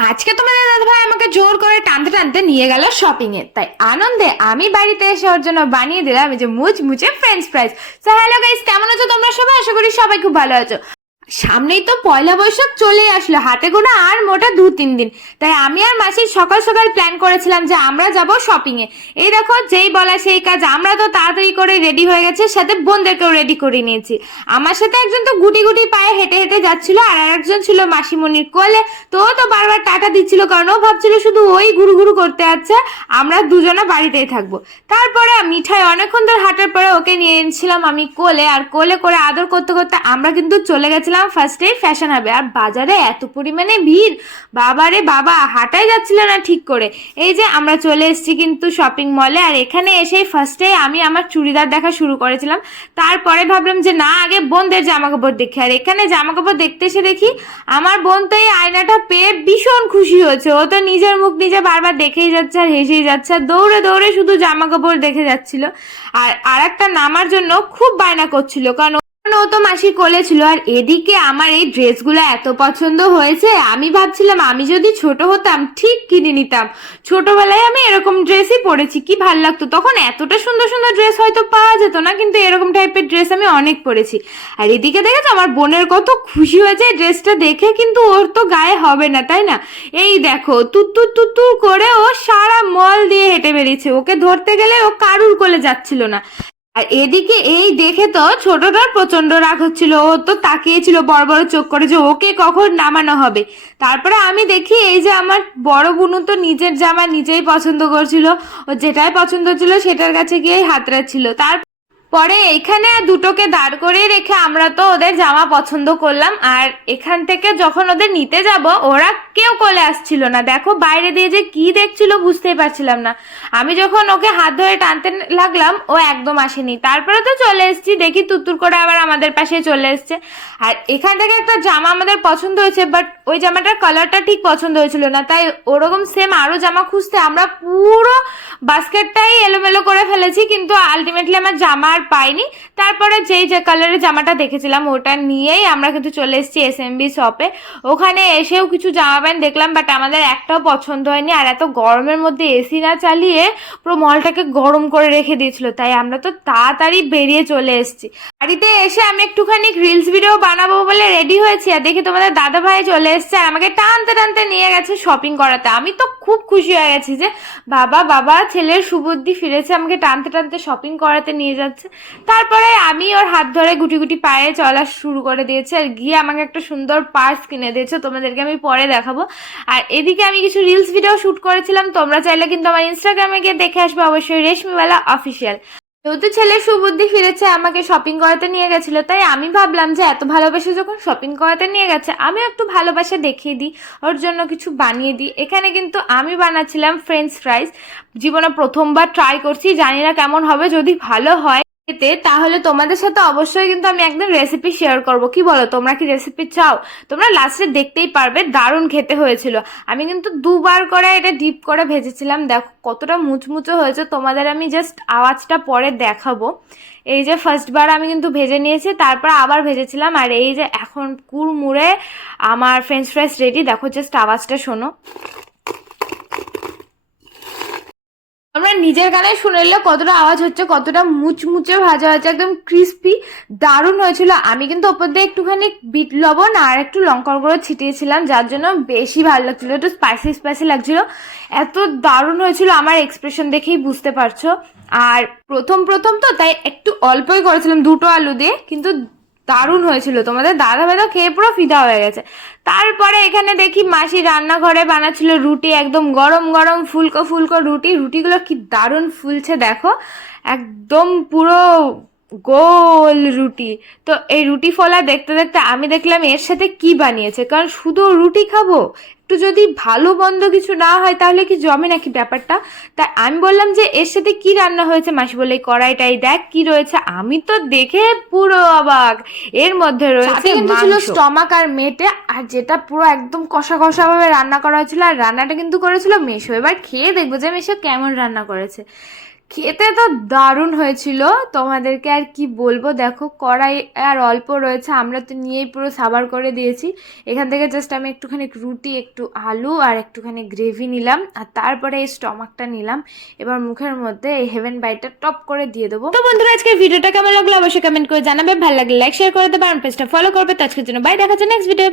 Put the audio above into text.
আজকে তোমাদের দাদা ভাই আমাকে জোর করে টানতে টানতে নিয়ে গেল শপিং এ। তাই আনন্দে আমি বাড়িতে এসে ওর জন্য বানিয়ে দিলাম যে মুচ মুচে ফ্রেঞ্চ ফ্রাইজ তো হ্যালো গাইস কেমন আছো তোমরা? সবাই আশা করি সবাই খুব ভালো আছো। সামনেই তো পয়লা বৈশাখ চলে আসলো হাতে গোনা আর মোটা দু তিন দিন। তাই আমি আর মাসি সকাল সকাল প্ল্যান করেছিলাম যে আমরা যাব শপিং এ। এই দেখো, যেই বলা সেই কাজ, আমরা তো তাড়াতাড়ি করে রেডি হয়ে গেছে, সাথে বোনদেরকেও রেডি করে নিয়েছি। আমার সাথে একজন তো গুটি গুটি পায়ে হেঁটে হেঁটে যাচ্ছিল, আর আরেকজন ছিল মাসিমণির কোলে। তো ও তো বারবার টাটা দিচ্ছিল, কারণ ও ভাবছিল শুধু ওই ঘুরু ঘুরু করতে যাচ্ছে, আমরা দুজনে বাড়িতেই থাকব। তারপরে মিঠাই অনেকক্ষণ ধরে হাঁটার পরে ওকে নিয়ে এনেছিলাম আমি কোলে, আর কোলে করে আদর করতে করতে আমরা কিন্তু চলে গেছিলাম ফার্স্টে ফ্যাশন হবে। আর বাজারে এত পরিমাণে ভিড়, বাবারে বাবা, হাঁটাই যাচ্ছিল না ঠিক করে। এই যে আমরা চলে এসেছি কিন্তু শপিং মলে আর এখানে এসেই ফার্স্টে আমি আমার চুড়িদার দেখা শুরু করেছিলাম। তারপরে ভাবলাম যে না, আগে বোনদের জামা কাপড় দেখি। আর এখানে জামা কাপড় দেখতে এসে দেখি, আমার বোন তো এই আয়নাটা পেয়ে ভীষণ খুশি হয়েছে। ও তো নিজের মুখ নিজে বারবার দেখেই যাচ্ছে আর হেসেই যাচ্ছে। আর দৌড়ে দৌড়ে শুধু জামা কাপড় দেখে যাচ্ছিল। আর আর একটা নামার জন্য খুব বায়না করছিল। কারণ ও তো মাসির কোলে ছিল আর এদিকে আমার এই ড্রেসগুলো এত পছন্দ হয়েছে, আমি ভাবছিলাম আমি যদি ছোট হতাম, ঠিক কিনে নিতাম। ছোটবেলায় আমি এরকম ড্রেসই পরেছি, কি ভালো লাগতো। তখন এতটা সুন্দর সুন্দর ড্রেস হয়তো পাওয়া যেত না, কিন্তু এরকম টাইপের ড্রেস আমি অনেক পরেছি। আর এদিকে দেখেছ, আমার বোনের কত খুশি হয়েছে ড্রেসটা দেখে, কিন্তু ওর তো গায়ে হবে না, তাই না? এই দেখো তুত্তুর তুত্তুর করে ও সারা মল দিয়ে হেঁটে বেরিয়েছে, ওকে ধরতে গেলে ও কারুর কোলে যাচ্ছিল না। আর এদিকে এই দেখে তো ছোটটার প্রচণ্ড রাগ হচ্ছিল। ও তো তাকিয়েছিল বড় বড় চোখ করে যে ওকে কখন নামানো হবে। তারপরে আমি দেখি এই যে আমার বড় বুনু তো নিজের জামা নিজেই পছন্দ করছিল। ও যেটাই পছন্দ ছিল সেটার কাছে গিয়েই হাতড়াচ্ছিল। তার পরে এখানে দুটোকে দাঁড় করিয়ে রেখে আমরা তো ওদের জামা পছন্দ করলাম, আর এখান থেকে যখন ওদের নিতে যাব, ওরা কেউ কোলে আসছিল না। দেখো বাইরে দিয়ে যে কি দেখছিল বুঝতেই পারছিলাম না। আমি যখন ওকে হাত ধরে টানতে লাগলাম, ও একদম আসেনি। তারপরে তো চলে এসেছি, দেখি তুতুর করে আবার আমাদের পাশে চলে এসছে। আর এখান থেকে একটা জামা আমাদের পছন্দ হয়েছে বাট ওই জামাটার কালারটা ঠিক পছন্দ হয়েছিল না। তাই ওরকম সেম আরও জামা খুঁজতে আমরা পুরো বাস্কেটটাই এলোমেলো করে ফেলেছি, কিন্তু আলটিমেটলি আমার জামা আর পাইনি। তারপরে যেই যে কালারের জামাটা দেখেছিলাম, ওটা নিয়েই আমরা কিন্তু চলে এসেছি এস এম বি শপে ওখানে এসেও কিছু জামা প্যান্ট দেখলাম বাট আমাদের একটাও পছন্দ হয়নি। আর এত গরমের মধ্যে এসি না চালিয়ে পুরো মলটাকে গরম করে রেখে দিয়েছিল। তাই আমরা তো তাড়াতাড়ি বেরিয়ে চলে এসেছি। বাড়িতে এসে আমি একটুখানি রিলস ভিডিও বানাবো বলে রেডি হয়েছি, আর দেখি তোমাদের দাদা ভাই চলে এসছে, আর আমাকে টানতে টানতে নিয়ে গেছে শপিং করাতে। আমি তো খুব খুশি হয়ে গেছি যে, বাবা বাবা, ছেলের সুবুদ্ধি ফিরেছে, আমাকে টানতে টানতে শপিং করাতে নিয়ে যাচ্ছে। তারপরে আমি ওর হাত ধরে গুটি গুটি পায়ে চলা শুরু করে দিয়েছে আর গিয়ে আমাকে একটা সুন্দর পার্স কিনে দিয়েছে, তোমাদেরকে আমি পরে দেখাবো। আর এদিকে আমি কিছু রিলস ভিডিও শ্যুট করেছিলাম, তোমরা চাইলে কিন্তু আমার ইনস্টাগ্রামে গিয়ে দেখে আসব, অবশ্যই রেশমিওয়ালা অফিসিয়াল যেহেতু ছেলে সুবুদ্ধি ফিরেছে, আমাকে শপিং করাতে নিয়ে গেছিল। তাই আমি ভাবলাম যে এত ভালোবাসে যখন শপিং করাতে নিয়ে গেছে আমি একটু ভালোবাসা দেখিয়ে দিই, ওর জন্য কিছু বানিয়ে দিই। এখানে কিন্তু আমি বানাচ্ছিলাম ফ্রেঞ্চ ফ্রাইস জীবনে প্রথমবার ট্রাই করছি, জানি না কেমন হবে, যদি ভালো হয়। এতে তাহলে তোমাদের সাথে অবশ্যই কিন্তু আমি একদিন রেসিপি শেয়ার করব। কি বলো, তোমরা কি রেসিপি চাও? তোমরা লাস্টে দেখতেই পারবে, দারুণ খেতে হয়েছিল। আমি কিন্তু দুবার করে এটা ডিপ করে ভেজেছিলাম। দেখো, কতটা মুচমুচো হয়েছে। তোমাদের আমি জাস্ট আওয়াজটা পরে দেখাবো। এই যে ফার্স্টবার আমি কিন্তু ভেজে নিয়েছি, তারপর আবার ভেজেছিলাম। আর এই যে এখন কুড়মুড়ে আমার ফ্রেঞ্চ ফ্রাইস রেডি দেখো জাস্ট আওয়াজটা শোনো তোমরা নিজের গানে শুনেলে কতটা আওয়াজ হচ্ছে, কতটা মুচমুচে ভাজা হয়েছে একদম ক্রিস্পি দারুণ হয়েছিল। আমি কিন্তু ওপর দিয়ে একটুখানি বিট লবণ আর একটু লঙ্কার গুঁড়ো ছিটিয়েছিলাম, যার জন্য বেশি ভালো লাগছিল, একটু স্পাইসি স্পাইসি লাগছিল। এত দারুণ হয়েছিল আমার এক্সপ্রেশন দেখেই বুঝতে পারছ। আর প্রথম প্রথম তো তাই একটু অল্পই করেছিলাম, দুটো আলু দিয়ে, কিন্তু দারুণ হয়েছিল। তোমাদের দাদা ভাই তো খেয়ে পুরো ফিদা হয়ে গেছে। তারপরে এখানে দেখি মাসি রান্নাঘরে বানাচ্ছিল রুটি, একদম গরম গরম ফুলকো ফুলকো রুটি। রুটিগুলো কি দারুণ ফুলছে দেখো। একদম পুরো গোল রুটি। তো এই রুটি ফলা দেখতে দেখতে আমি দেখলাম এর সাথে কি বানিয়েছে? কারণ শুধু রুটি খাব? একটু যদি ভালো মন্দ কিছু না হয় তাহলে কি জমে নাকি ব্যাপারটা? তাই আমি বললাম যে এর সাথে কি রান্না হয়েছে মাসি বলে এই কড়াইটাই দেখ কি রয়েছে। আমি তো দেখে পুরো অবাক। এর মধ্যে রয়েছে ছিল স্টমাক আর মেটে আর যেটা পুরো একদম কষা কষা ভাবে রান্না করা হয়েছিল আর রান্নাটা কিন্তু করেছিল মেশো। এবার খেয়ে দেখব যে মেশো কেমন রান্না করেছে। খেতে তো দারুণ হয়েছিল। তোমাদেরকে আর কি বলব? দেখো, কড়াই আর অল্প রয়েছে, আমরা তো নিয়েই পুরো সাবার করে দিয়েছি। এখান থেকে জাস্ট আমি একটুখানি রুটি, একটু আলু আর একটুখানি গ্রেভি নিলাম। আর তারপরে এই স্টমাকটা নিলাম। এবার মুখের মধ্যে এই হেভেন বাইটটা টপ করে দিয়ে দেবো। তো বন্ধুরা আজকে ভিডিওটা কেমন লাগল? অবশ্যই কমেন্ট করে জানাবে। ভালো লাগলে লাইক শেয়ার করে দেবে। আর পেজটা ফলো করবে। তো আজকের জন্য বাই দেখা হচ্ছে নেক্সট ভিডিও